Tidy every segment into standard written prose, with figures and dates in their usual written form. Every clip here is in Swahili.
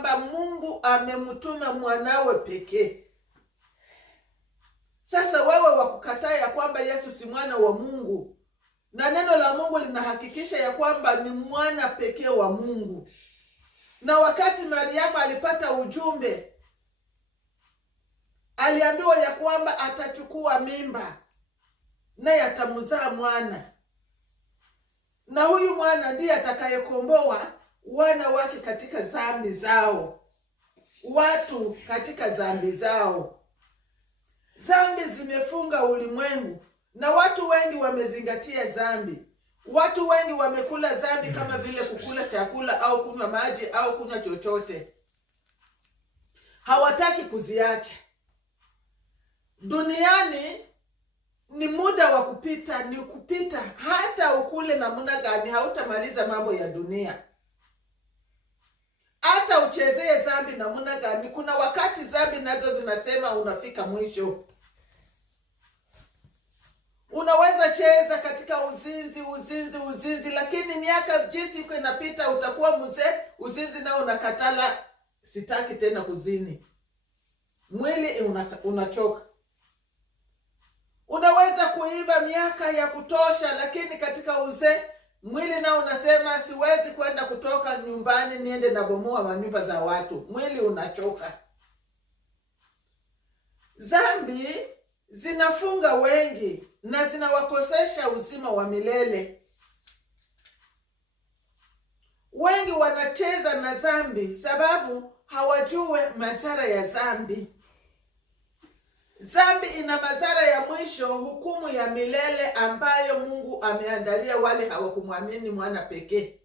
kwamba Mungu amemtuma mwanawe pekee. Sasa wewe wakukataa ya kwamba Yesu si mwana wa Mungu, na neno la Mungu linahakikisha ya kwamba ni mwana pekee wa Mungu. Na wakati Mariamu alipata ujumbe, aliambiwa ya kwamba atachukua mimba naye atamzaa mwana, na huyu mwana ndiye atakayekomboa wana wake katika dhambi zao, watu katika dhambi zao. Dhambi zimefunga ulimwengu na watu wengi wamezingatia dhambi. Watu wengi wamekula dhambi kama vile kukula chakula au kunywa maji au kunywa chochote. Hawataki kuziacha. Duniani ni muda wa kupita, ni kupita. Hata ukule namna gani hautamaliza mambo ya dunia. Hata uchezee dhambi namna gani, kuna wakati dhambi nazo zinasema unafika mwisho. Unaweza cheza katika uzinzi, lakini miaka jinsi uko inapita utakuwa mzee, uzinzi nao unakatala, sitaki tena kuzini. Mwili unachoka. Unaweza kuiba miaka ya kutosha, lakini katika uzee mwili nao unasema siwezi kwenda kutoka nyumbani niende na bomoa manyumba za watu. Mwili unachoka. Dhambi zinafunga wengi na zinawakosesha uzima wa milele. Wengi wanacheza na dhambi sababu hawajue madhara ya dhambi. Dhambi ina madhara ya mwisho, hukumu ya milele ambayo Mungu ameandalia wale hawakumwamini mwana pekee.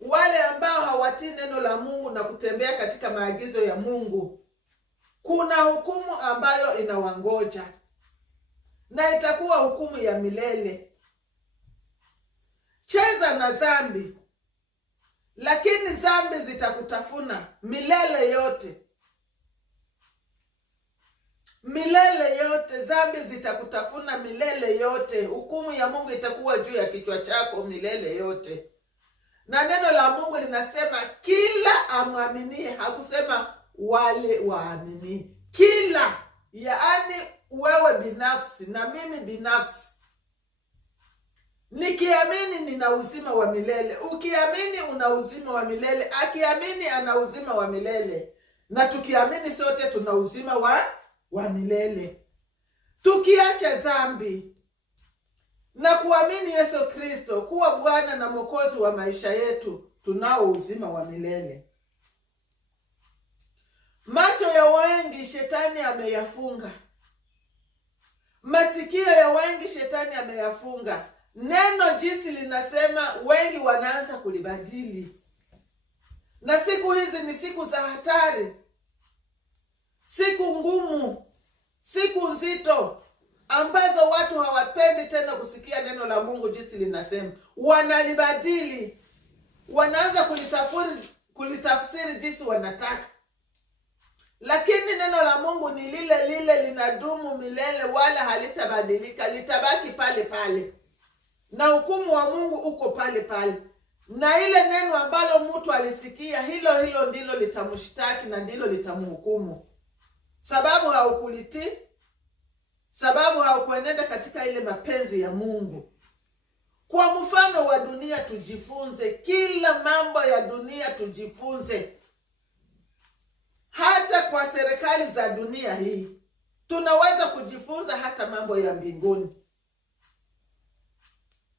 Wale ambao hawatii neno la Mungu na kutembea katika maagizo ya Mungu, kuna hukumu ambayo inawangoja, na itakuwa hukumu ya milele. Cheza na dhambi, lakini dhambi zitakutafuna milele yote. Milele yote dhambi zitakutafuna milele yote. Hukumu ya Mungu itakuwa juu ya kichwa chako milele yote. Na neno la Mungu linasema kila amwaminie, hakusema wale waamini. Kila, yaani wewe binafsi na mimi binafsi. Nikiamini nina uzima wa milele. Ukiamini una uzima wa milele. Akiamini ana uzima wa milele. Na tukiamini sote tuna uzima wa milele. Tukiacha dhambi na kuamini Yesu Kristo kuwa Bwana na Mwokozi wa maisha yetu, tunao uzima wa milele. Macho ya wengi shetani ameyafunga. Masikio ya wengi shetani ameyafunga. Neno jinsi linasema wengi wanaanza kulibadili. Na siku hizi ni siku za hatari. Siku ngumu, siku nzito, ambazo watu hawapendi tena kusikia neno la Mungu jinsi linasema. Wanalibadili, wanaanza kulitafsiri jinsi wanataka. Lakini neno la Mungu ni lile lile, linadumu milele wala halitabadilika, litabaki pale pale. Na hukumu wa Mungu uko pale pale. Na ile neno ambalo mtu alisikia, hilo hilo ndilo litamshtaki na ndilo litamhukumu. Sababu haukulitii, sababu haukuenenda katika ile mapenzi ya Mungu. Kwa mfano wa dunia tujifunze, kila mambo ya dunia tujifunze. Hata kwa serikali za dunia hii tunaweza kujifunza hata mambo ya mbinguni.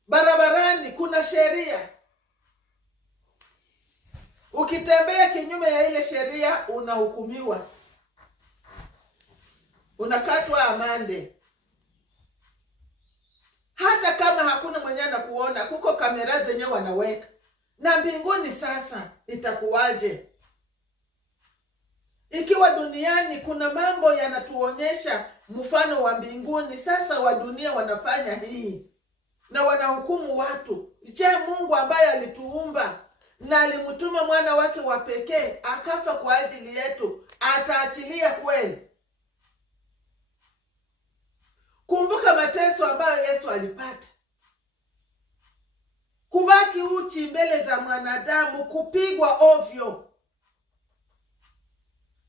Barabarani kuna sheria. Ukitembea kinyume ya ile sheria unahukumiwa. Unakatwa amande. Hata kama hakuna mwenye anakuona, kuko kamera zenye wanaweka. Na mbinguni sasa itakuwaje? Ikiwa duniani kuna mambo yanatuonyesha mfano wa mbinguni, sasa wa dunia wanafanya hii na wanahukumu watu. Je, Mungu ambaye alituumba na alimtuma mwana wake wa pekee akafa kwa ajili yetu, ataachilia kweli? Kumbuka mateso ambayo Yesu alipata. kubaki uchi mbele za mwanadamu, kupigwa ovyo,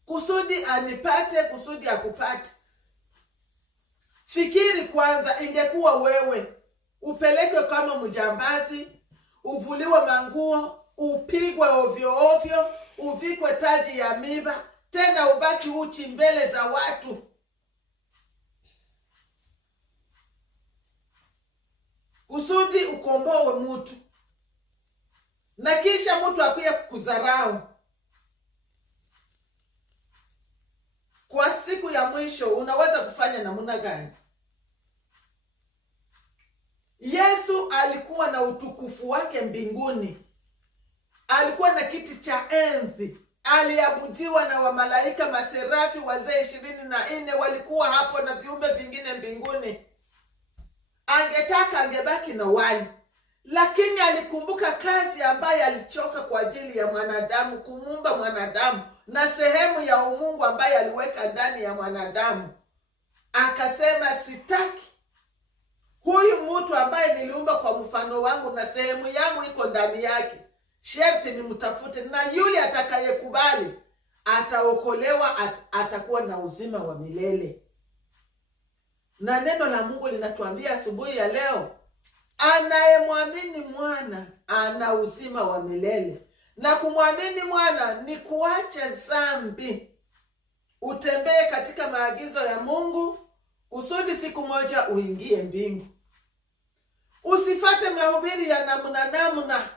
kusudi anipate, kusudi akupate. Fikiri kwanza, ingekuwa wewe, upelekwe kama mjambazi, uvuliwe manguo, upigwe ovyo ovyo, uvikwe taji ya miba, tena ubaki uchi mbele za watu. Kusudi ukombowe mtu, na kisha mtu akuye kukudharau. Kwa siku ya mwisho unaweza kufanya namna gani? Yesu alikuwa na utukufu wake mbinguni. Alikuwa na kiti cha enzi. Aliabudiwa na wamalaika, maserafi, wazee 24 walikuwa hapo na viumbe vingine mbinguni. Angetaka angebaki na wali, lakini alikumbuka kazi ambayo alichoka kwa ajili ya mwanadamu, kumuumba mwanadamu na sehemu ya umungu ambaye aliweka ndani ya mwanadamu. Akasema, sitaki huyu mtu ambaye niliumba kwa mfano wangu na sehemu yangu iko ndani yake, sharti nimtafute, na yule atakayekubali ataokolewa, atakuwa na uzima wa milele. Na neno la Mungu linatuambia asubuhi ya leo, anayemwamini mwana ana uzima wa milele. Na kumwamini mwana ni kuacha dhambi, utembee katika maagizo ya Mungu, kusudi siku moja uingie mbingu. Usifate mahubiri ya namna.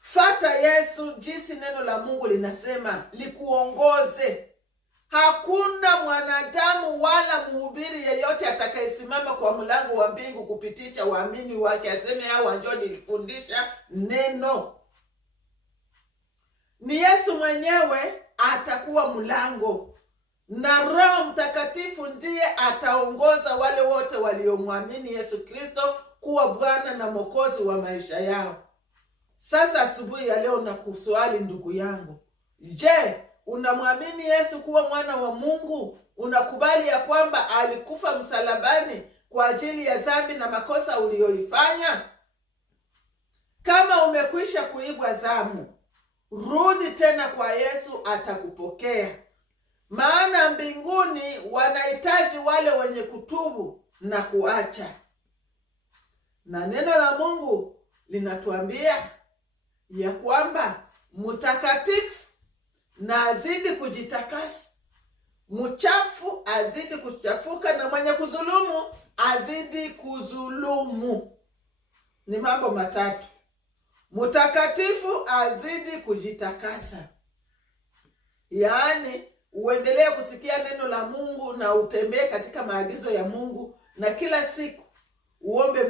Fata Yesu jinsi neno la Mungu linasema likuongoze. Hakuna mwanadamu wala mhubiri yeyote atakayesimama kwa mlango wa mbingu kupitisha waamini wake aseme, hawa njoo nilifundisha neno. Ni Yesu mwenyewe atakuwa mlango, na Roho Mtakatifu ndiye ataongoza wale wote waliomwamini Yesu Kristo kuwa Bwana na Mwokozi wa maisha yao. Sasa asubuhi ya leo nakuswali ndugu yangu, je, unamwamini Yesu kuwa mwana wa Mungu? Unakubali ya kwamba alikufa msalabani kwa ajili ya dhambi na makosa uliyoifanya? Kama umekwisha kuibwa zamu, rudi tena kwa Yesu, atakupokea. Maana mbinguni wanahitaji wale wenye kutubu na kuacha. Na neno la Mungu linatuambia ya kwamba mtakatifu na azidi kujitakasa, mchafu azidi kuchafuka, na mwenye kudhulumu azidi kudhulumu. Ni mambo matatu. Mtakatifu azidi kujitakasa, yaani uendelee kusikia neno la Mungu na utembee katika maagizo ya Mungu, na kila siku uombe